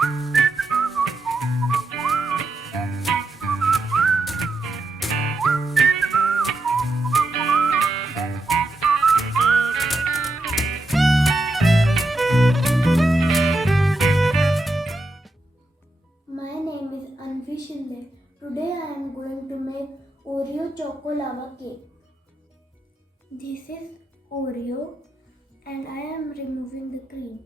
My name is Anvi Digital. Today I am going to make Oreo Choco Lava Cake. This is Oreo and I am removing the cream.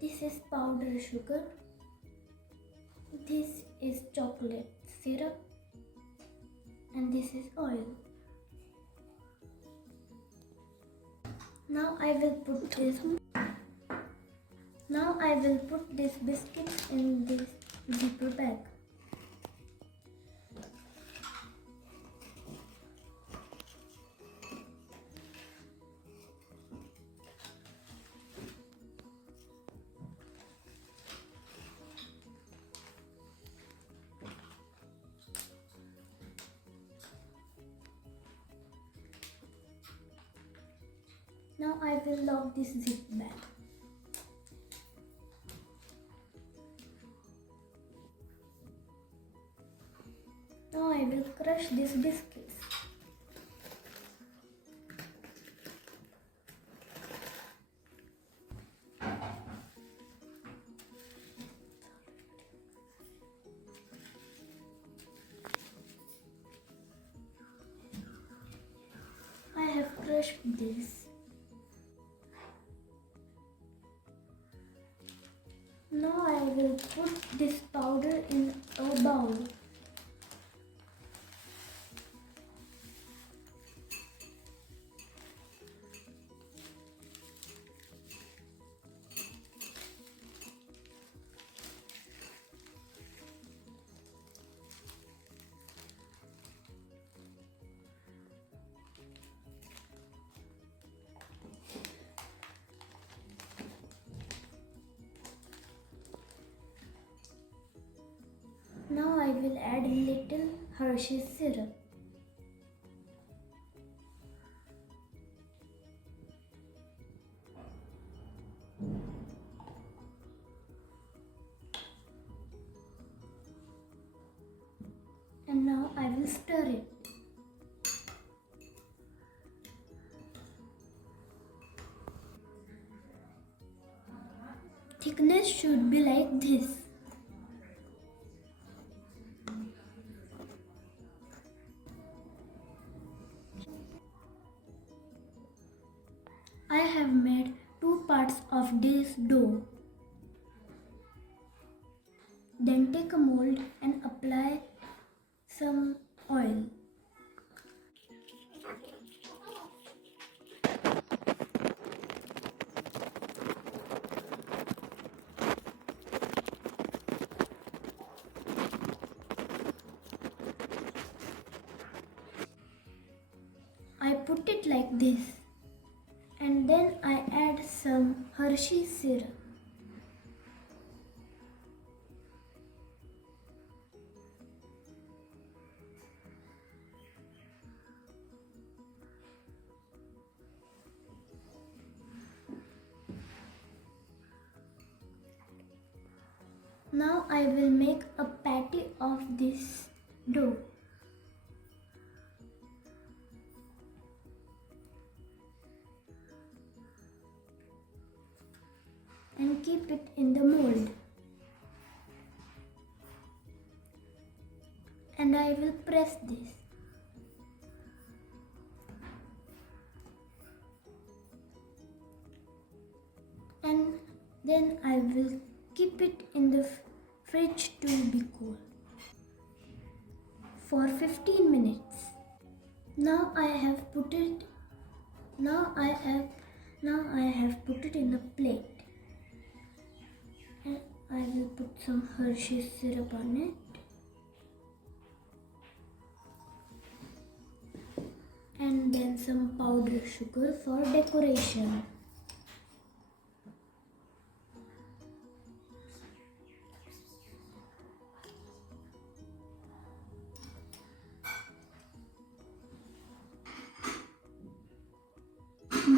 This is powdered sugar. This is chocolate syrup. And this is oil. Now I will put this biscuit in this zipper bag. Now I will lock this zip bag. Now I will crush these biscuits. I have crushed this. Now I will put this powder in a bowl. Now I will add a little Hershey's syrup. And now I will stir it. Thickness should be like this. I have made 2 parts of this dough. Then take a mold and apply some oil. I put it like this. And then I add some Hershey syrup. Now I will make a patty of this dough. And keep it in the mold. And I will press this. And then I will keep it in the fridge to be cool for 15 minutes. Now I have put it in a plate. And I will put some Hershey's syrup on it. And then some powdered sugar for decoration.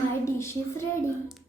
My dish is ready.